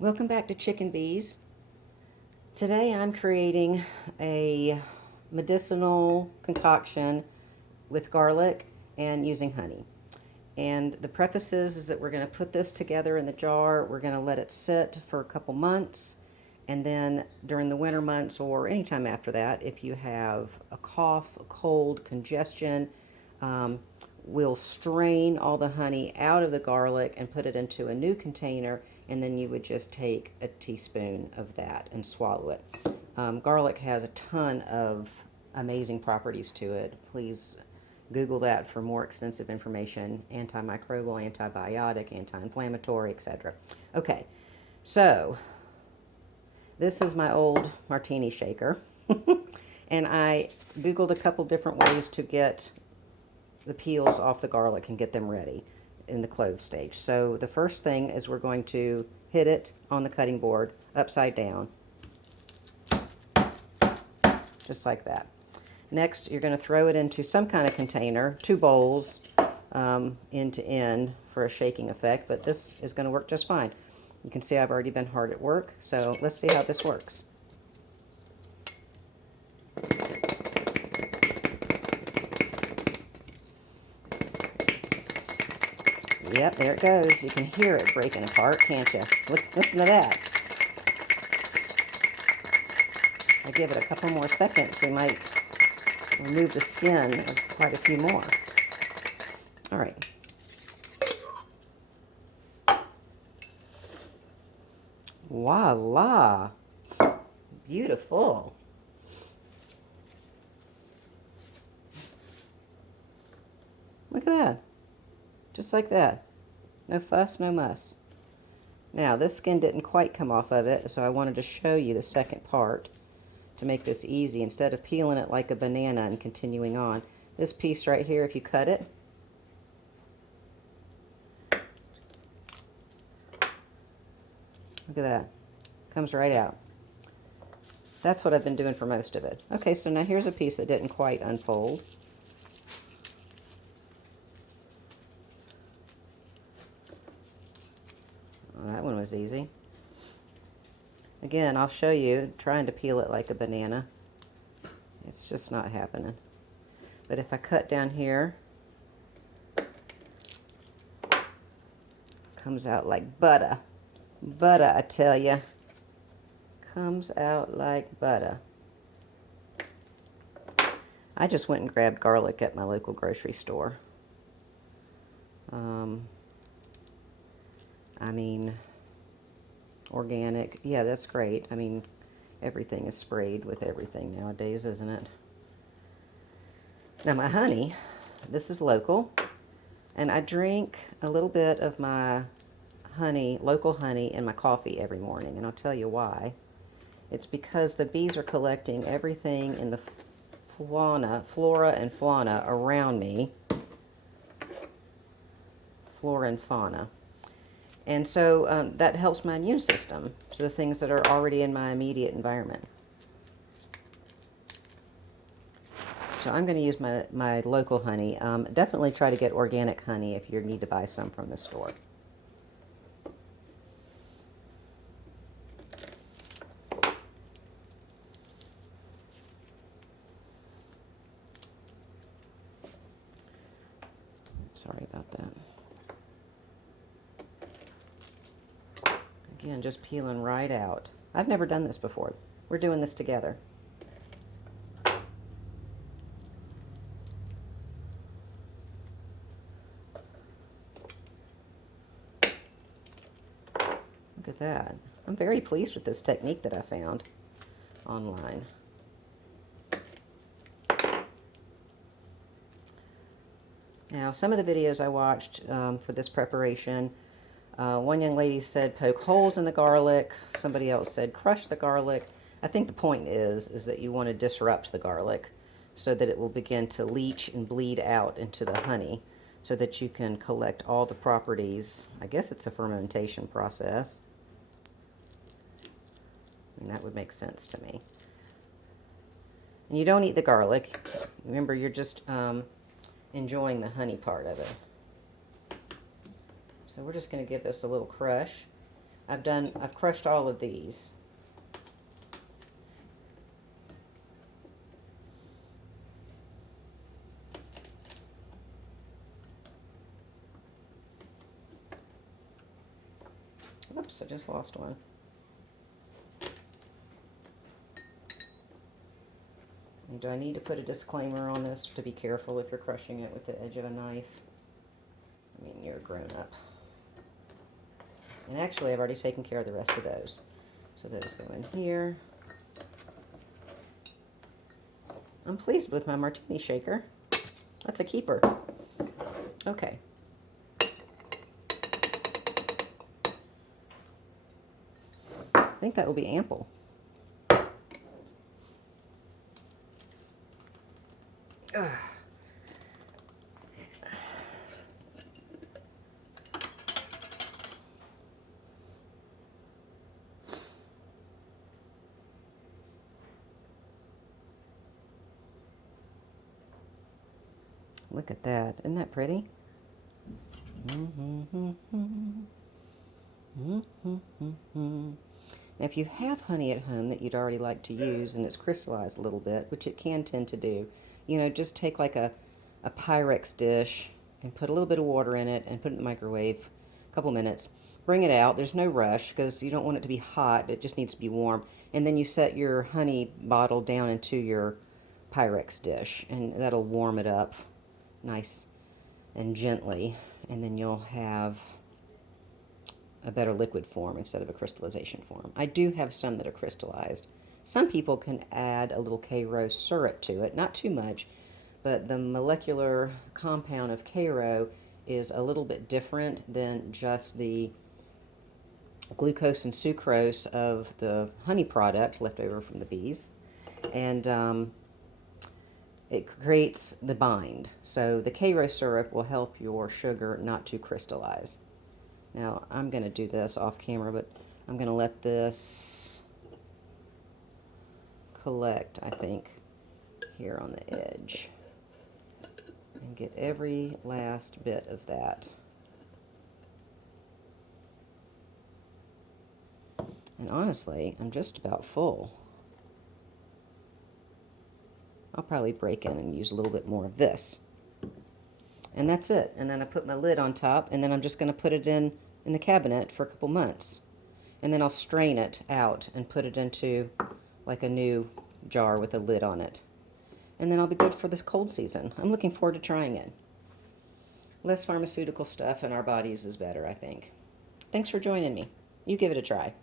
Welcome back to Chick&Bees. Today I'm creating a medicinal concoction with garlic and using honey. And the preface is that we're going to put this together in the jar. We're going to let it sit for a couple months. And then during the winter months or anytime after that, if you have a cough, a cold, congestion, we'll strain all the honey out of the garlic and put it into a new container, and then you would just take a teaspoon of that and swallow it. Garlic has a ton of amazing properties to it. Please Google that for more extensive information. Antimicrobial, antibiotic, anti-inflammatory, etc. Okay, so this is my old martini shaker. And I Googled a couple different ways to get the peels off the garlic and get them ready in the clove stage. So the first thing is we're going to hit it on the cutting board upside down, just like that. Next, you're going to throw it into some kind of container, 2 bowls, end to end for a shaking effect, but this is going to work just fine. You can see I've already been hard at work, so let's see how this works. Yep, there it goes. You can hear it breaking apart, can't you? Listen to that. I give it a couple more seconds, we might remove the skin of quite a few more. All right. Voila! Beautiful. Look at that. Just like that. No fuss, no muss. Now, this skin didn't quite come off of it, so I wanted to show you the second part to make this easy. Instead of peeling it like a banana and continuing on, this piece right here, if you cut it, look at that. Comes right out. That's what I've been doing for most of it. Okay, so now here's a piece that didn't quite unfold. Well, that one was easy. Again, I'll show you trying to peel it like a banana. It's just not happening. But if I cut down here, comes out like butter. Butter, I tell you. Comes out like butter. I just went and grabbed garlic at my local grocery store. I mean, organic. Yeah, that's great. I mean, everything is sprayed with everything nowadays, isn't it? Now my honey, this is local, and I drink a little bit of my honey, local honey, in my coffee every morning, and I'll tell you why. It's because the bees are collecting everything in the flora and fauna around me. Flora and fauna. And so that helps my immune system, so the things that are already in my immediate environment. So I'm going to use my local honey. Definitely try to get organic honey if you need to buy some from the store. Sorry about that. Again, just peeling right out. I've never done this before. We're doing this together. Look at that. I'm very pleased with this technique that I found online. Now, some of the videos I watched for this preparation, one young lady said poke holes in the garlic. Somebody else said crush the garlic. I think the point is that you want to disrupt the garlic so that it will begin to leach and bleed out into the honey so that you can collect all the properties. I guess it's a fermentation process. And that would make sense to me. And you don't eat the garlic. Remember, you're just enjoying the honey part of it. So we're just going to give this a little crush. I've crushed all of these. Oops, I just lost one. And do I need to put a disclaimer on this to be careful if you're crushing it with the edge of a knife? I mean, you're grown up. And actually, I've already taken care of the rest of those. So those go in here. I'm pleased with my martini shaker. That's a keeper. Okay. I think that will be ample. Ugh. Look at that. Isn't that pretty? Now, if you have honey at home that you'd already like to use and it's crystallized a little bit, which it can tend to do, you know, just take like a Pyrex dish and put a little bit of water in it and put it in the microwave a couple minutes. Bring it out. There's no rush because you don't want it to be hot. It just needs to be warm. And then you set your honey bottle down into your Pyrex dish, and that'll warm it up nice and gently, and then you'll have a better liquid form instead of a crystallization form. I do have some that are crystallized. Some people can add a little K-rose syrup to it, not too much, but the molecular compound of K-rose is a little bit different than just the glucose and sucrose of the honey product left over from the bees. And it creates the bind. So the K-rose syrup will help your sugar not to crystallize. Now, I'm going to do this off camera, but I'm going to let this collect, I think, here on the edge. And get every last bit of that. And honestly, I'm just about full. I'll probably break in and use a little bit more of this. And that's it. And then I put my lid on top, and then I'm just going to put it in the cabinet for a couple months. And then I'll strain it out and put it into like a new jar with a lid on it. And then I'll be good for this cold season. I'm looking forward to trying it. Less pharmaceutical stuff in our bodies is better, I think. Thanks for joining me. You give it a try.